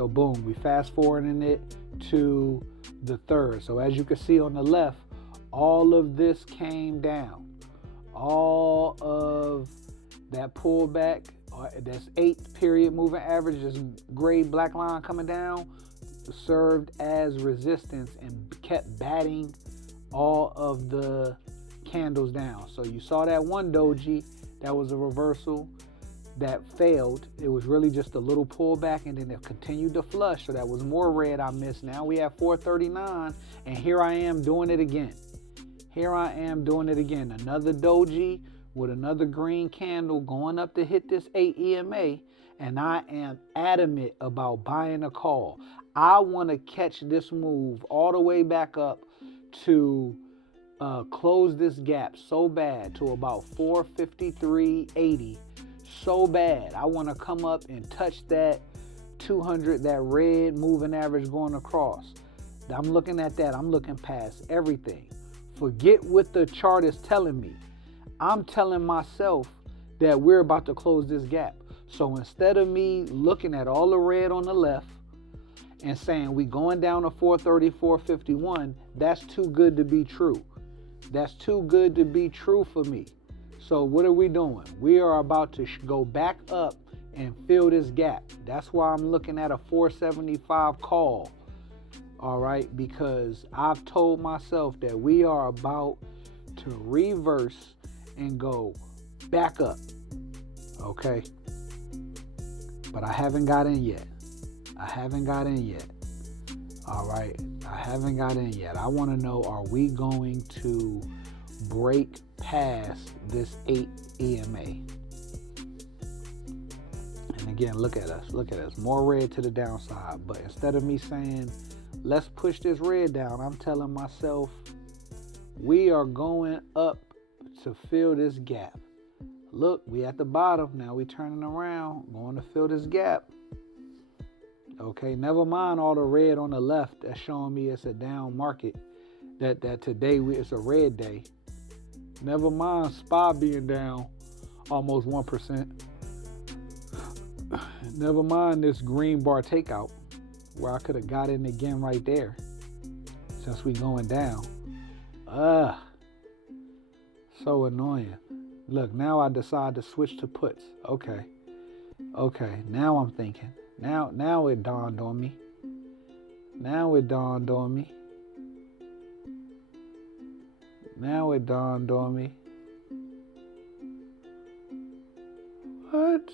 so boom, we fast forwarding it to the 3rd. So as you can see on the left, all of this came down. All of that pullback, that's 8 period moving average, this gray black line coming down, served as resistance and kept batting all of the candles down. So you saw that one doji, that was a reversal that failed. It was really just a little pullback, and then it continued to flush. So that was more red I missed. Now we have 439, and here I am doing it again. Here I am doing it again. Another doji with another green candle going up to hit this 8 EMA, and I am adamant about buying a call. I want to catch this move all the way back up to close this gap so bad to about 453.80 so bad. I want to come up and touch that 200, that red moving average going across. I'm looking at that. I'm looking past everything. Forget what the chart is telling me. I'm telling myself that we're about to close this gap. So instead of me looking at all the red on the left and saying we going down to 434.51, that's too good to be true. That's too good to be true for me. So what are we doing? We are about to go back up and fill this gap. That's why I'm looking at a 475 call. All right, because I've told myself that we are about to reverse and go back up. Okay, but I haven't got in yet. All right, I haven't got in yet. I want to know, are we going to break past this 8 EMA? And again, look at us. More red to the downside. But instead of me saying, let's push this red down, I'm telling myself, we are going up to fill this gap. Look, we at the bottom. Now we turning around, going to fill this gap. Okay, never mind all the red on the left that's showing me it's a down market, that today it's a red day. Never mind SPY being down almost 1%. Never mind this green bar takeout where I could have got in again right there since we going down. So annoying. Look, now I decide to switch to puts. Okay, now I'm thinking. Now it dawned on me. What?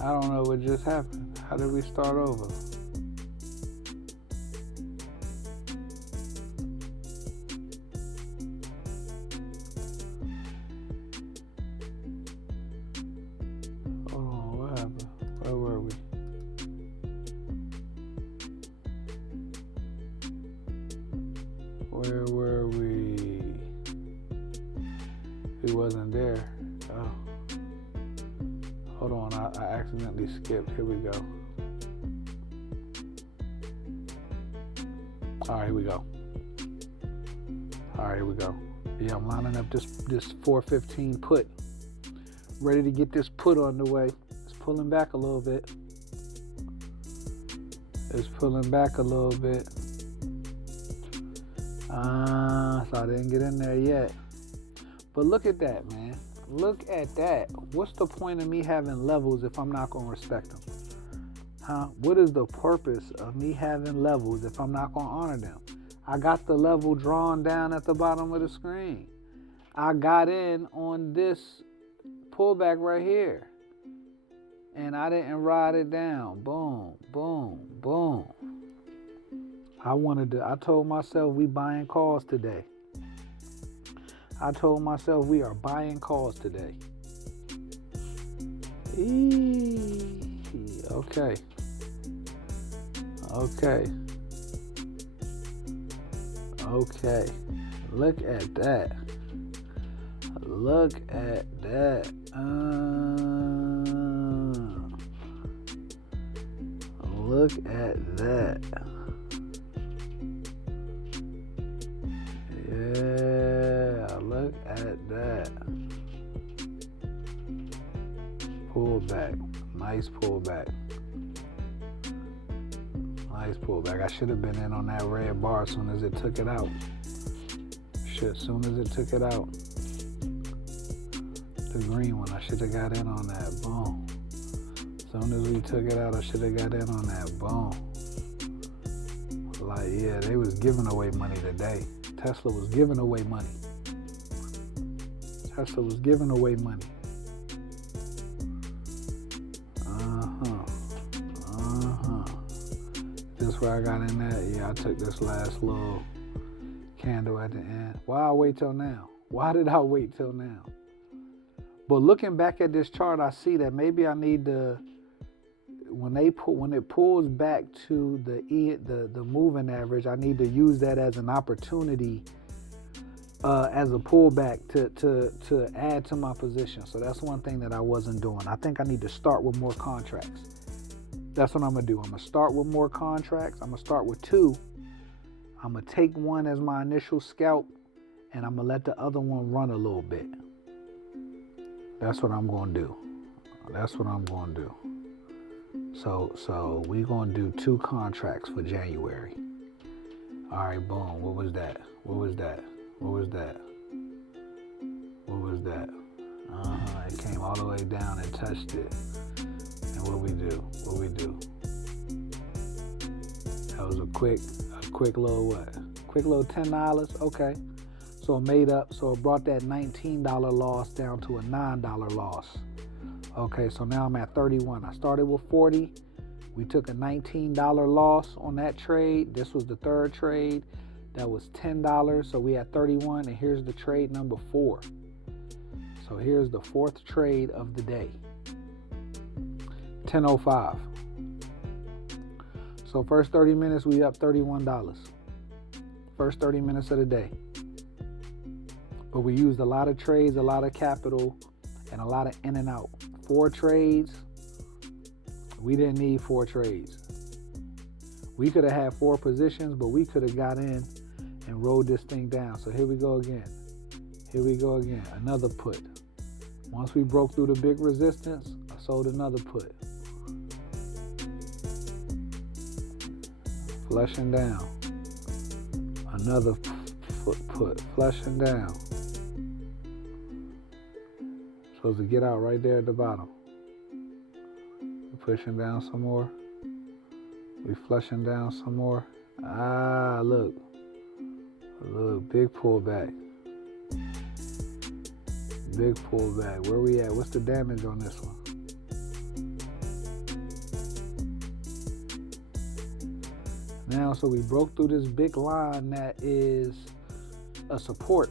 I don't know what just happened. How did we start over? Hold on, what happened? Where were we? We wasn't there. Oh. Hold on, I accidentally skipped. Here we go. All right, here we go. Yeah, I'm lining up this 415 put. Ready to get this put on the way. It's pulling back a little bit. So I didn't get in there yet. But look at that, man. Look at that. What's the point of me having levels if I'm not going to respect them? Huh? What is the purpose of me having levels if I'm not going to honor them? I got the level drawn down at the bottom of the screen. I got in on this pullback right here. And I didn't ride it down. Boom, boom, boom. I told myself we buying calls today. We are buying calls today. Okay. Look at that. Look at that. Yeah, look at that. Pull pullback. Nice pullback. Nice pullback. I should have been in on that red bar as soon as it took it out. As soon as it took it out. The green one, I should have got in on that. Boom. As soon as we took it out, I should have got in on that. Boom. Like, yeah, they was giving away money today. Tesla was giving away money. Tesla was giving away money. This where I got in that? Yeah, I took this last little candle at the end. Why I wait till now? Why did I wait till now? But looking back at this chart, I see that maybe I need to, when it pulls back to the moving average, I need to use that as an opportunity, as a pullback to add to my position. So that's one thing that I wasn't doing. I think I need to start with more contracts. That's what I'm gonna do. I'm gonna start with more contracts. I'm gonna start with 2. I'm gonna take one as my initial scalp, and I'm gonna let the other one run a little bit. That's what I'm gonna do. That's what I'm gonna do. So we're gonna do 2 contracts for January. All right, boom. What was that? What was that? What was that? What was that? It came all the way down and touched it. And what we do? What we do? That was a quick little what? Quick little $10. Okay. So it made up. So it brought that $19 loss down to a $9 loss. Okay, so now I'm at 31. I started with 40. We took a $19 loss on that trade. This was the 3rd trade. That was $10. So we had 31. And here's the trade number 4. So here's the 4th trade of the day. 10:05. So first 30 minutes, we up $31. First 30 minutes of the day. But we used a lot of trades, a lot of capital, and a lot of in and out. 4 trades. We didn't need 4 trades. We could have had 4 positions, but we could have got in and rode this thing down. So here we go again. Here we go again. Another put. Once we broke through the big resistance, I sold another put. Flushing down. Another put. Flushing down. Supposed to get out right there at the bottom. We're pushing down some more. We flushing down some more. Look. Look, big pullback. Big pullback. Where we at? What's the damage on this one? Now, so we broke through this big line that is a support.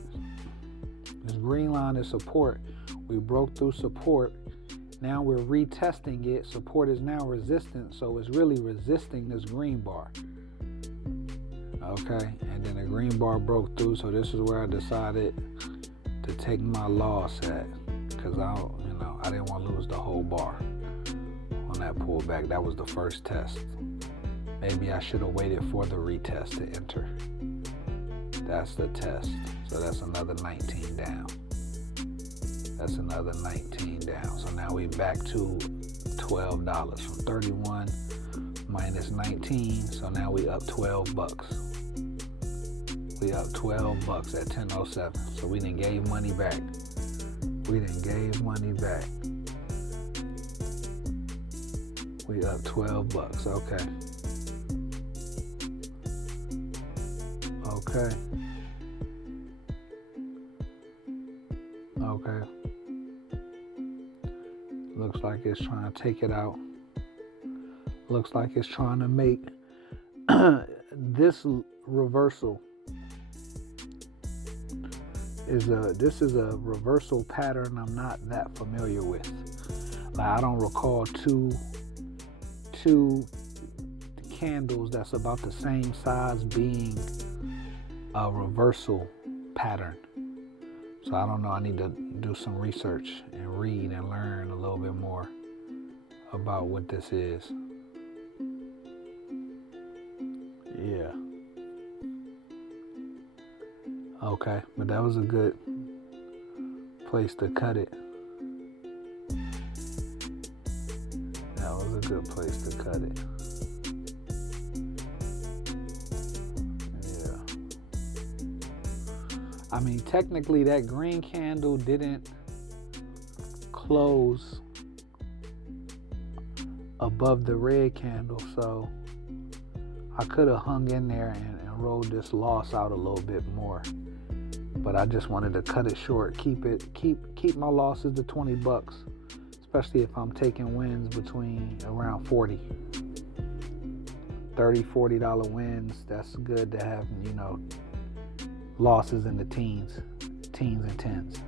This green line is support. We broke through support. Now we're retesting it. Support is now resistance, so it's really resisting this green bar. Okay, and then the green bar broke through, so this is where I decided to take my loss at, because I didn't want to lose the whole bar on that pullback. That was the first test. Maybe I should have waited for the retest to enter. That's the test. So that's another 19 down. That's another 19 down. So now we back to $12 from 31 minus 19. So now we up $12. We up $12 at 10:07. So we done gave money back. We done gave money back. We up $12. Okay. Okay. Okay. Looks like it's trying to take it out. Looks like it's trying to make this reversal. This is a reversal pattern I'm not that familiar with. Like, I don't recall two candles that's about the same size being a reversal pattern. So I don't know. I need to do some research and read and learn a little bit more about what this is. Yeah. Okay, but that was a good place to cut it. good place to cut it. Yeah. I mean, technically that green candle didn't close above the red candle, so I could have hung in there and rolled this loss out a little bit more. But I just wanted to cut it short, keep my losses to $20, especially if I'm taking wins between around $40, $40 wins. That's good to have, losses in the teens and tens.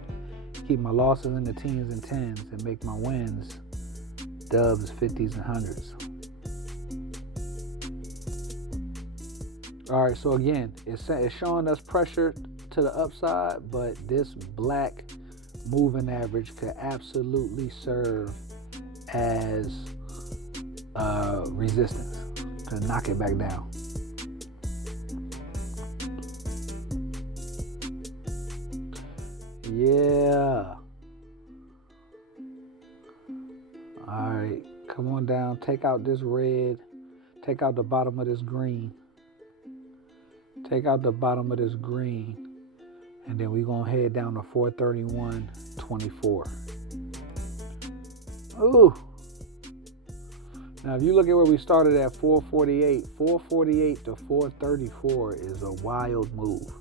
Keep my losses in the teens and tens and make my wins dubs, 50s and 100s. All right, so again, it's showing us pressure to the upside, but this black moving average could absolutely serve as resistance to knock it back down. Yeah. All right, come on down. Take out this red. Take out the bottom of this green. Take out the bottom of this green. And then we're going to head down to 431.24. Ooh. Now, if you look at where we started at 448 to 434 is a wild move.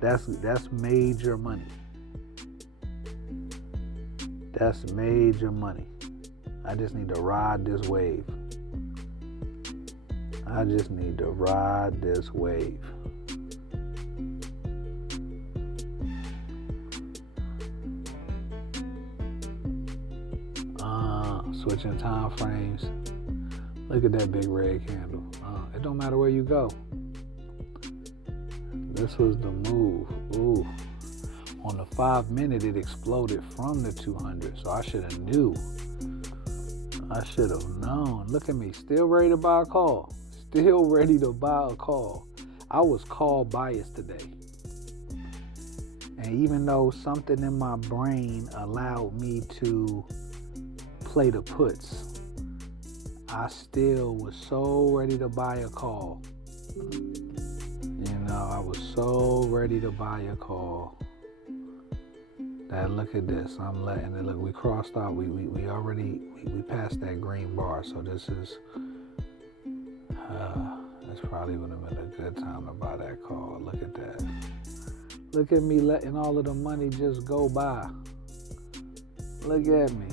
That's major money. That's major money. I just need to ride this wave. I just need to ride this wave. Switching time frames. Look at that big red candle. It don't matter where you go. This was the move. Ooh. On the 5 minute, it exploded from the 200. So I should have knew. I should have known. Look at me, still ready to buy a call. Still ready to buy a call. I was call biased today. And even though something in my brain allowed me to play the puts, I still was so ready to buy a call. I was so ready to buy a call. That look at this. I'm letting it look. We crossed out. We passed that green bar. So this is this probably would have been a good time to buy that call. Look at that. Look at me letting all of the money just go by. Look at me.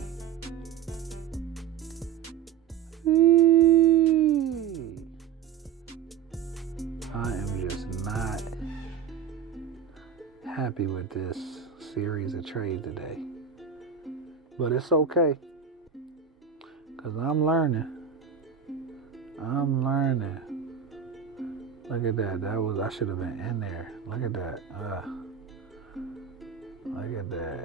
I am just not happy with this series of trades today. But it's okay. Because I'm learning. Look at that. I should have been in there. Look at that. Look at that.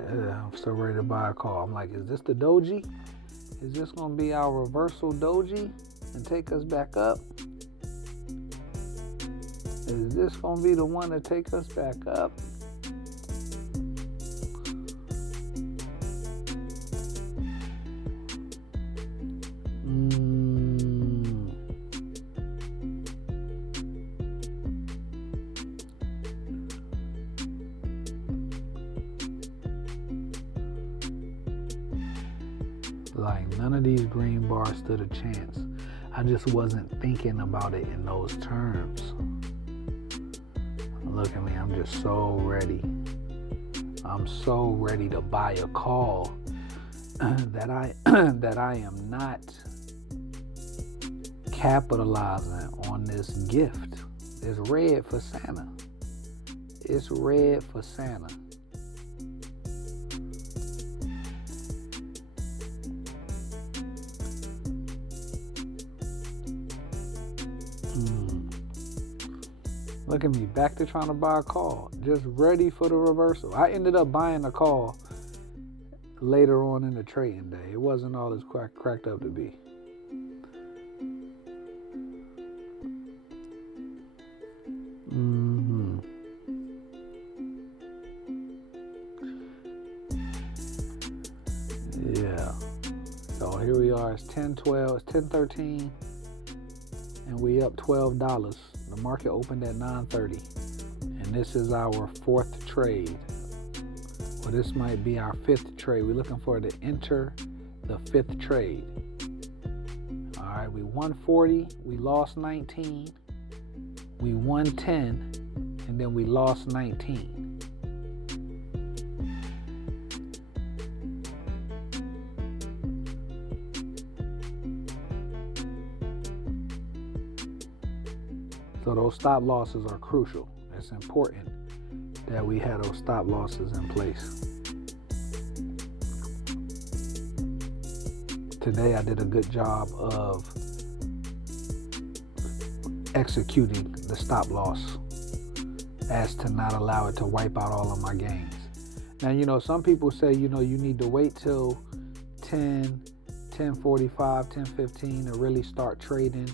I'm so ready to buy a call. I'm like, is this the doji? Is this going to be our reversal doji and take us back up? Is this going to be the one to take us back up? Like, none of these green bars stood a chance. I just wasn't thinking about it in those terms. Look at me, I'm just so ready. I'm so ready to buy a call that I am not capitalizing on this gift. It's red for Santa. It's red for Santa. Look at me, back to trying to buy a call. Just ready for the reversal. I ended up buying a call later on in the trading day. It wasn't all as cracked up to be. So here we are, it's 10:12, it's 10:13, and we up $12. The market opened at 9:30, and this is our fourth trade. Well, this might be our fifth trade. We're looking for to enter the fifth trade. All right, we won 40, we lost 19, we won 10, and then we lost 19. So those stop losses are crucial. It's important that we have those stop losses in place. Today I did a good job of executing the stop loss as to not allow it to wipe out all of my gains. Now, some people say, you need to wait till 10, 10:45, 10:15 to really start trading.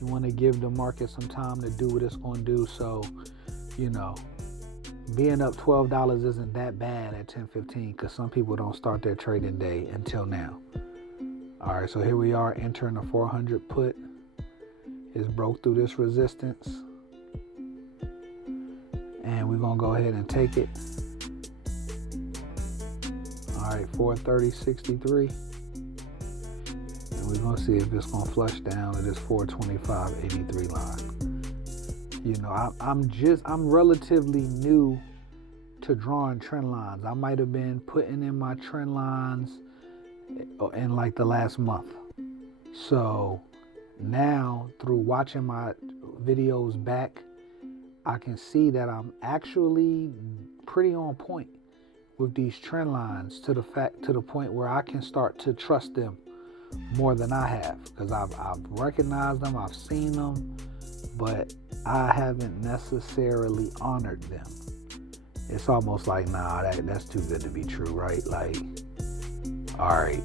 You want to give the market some time to do what it's going to do. So, being up $12 isn't that bad at 10:15 because some people don't start their trading day until now. All right, so here we are entering a 400 put. It's broke through this resistance. And we're going to go ahead and take it. All right, 430.63. And we're going to see if it's going to flush down to this 425.83 line. I'm relatively new to drawing trend lines. I might have been putting in my trend lines in like the last month. So now through watching my videos back, I can see that I'm actually pretty on point with these trend lines to the point where I can start to trust them more than I have, because I've recognized them, I've seen them, but I haven't necessarily honored them. It's almost like, nah, that's too good to be true, right? Like, all right,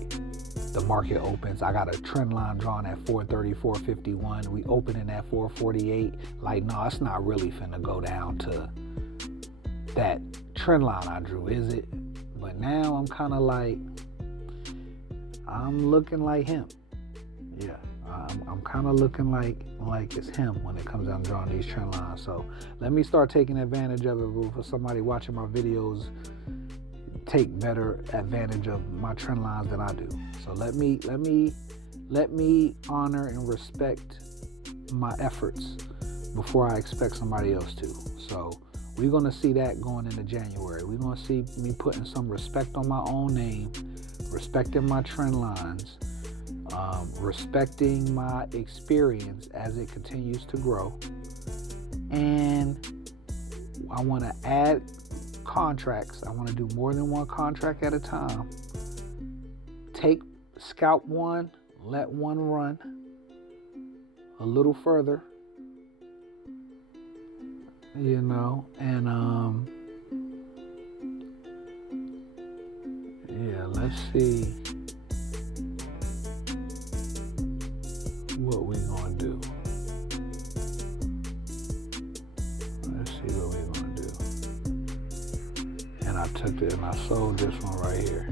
the market opens, I got a trend line drawn at 430, 451, we opening at 448. Like, no, it's not really finna go down to that trend line I drew, is it? But now I'm kind of like, I'm looking like him. Yeah, I'm kind of looking like it's him when it comes down to drawing these trend lines. So let me start taking advantage of it for somebody watching my videos. Take better advantage of my trend lines than I do. So let me honor and respect my efforts before I expect somebody else to. So we're gonna see that going into January. We're gonna see me putting some respect on my own name, respecting my trend lines, respecting my experience as it continues to grow. And I want to add contracts. I want to do more than one contract at a time. Scalp one, let one run a little further, and let's see what we're gonna do. Let's see what we're gonna do. And I took it and I sold this one right here.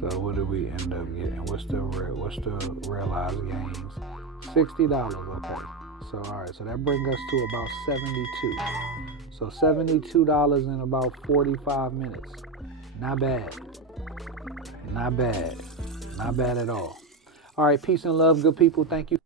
So what did we end up getting? What's the realized gains? $60. Okay. So all right. So that brings us to about 72. So $72 in about 45 minutes. Not bad. Not bad. Not bad at all. All right. Peace and love, good people. Thank you.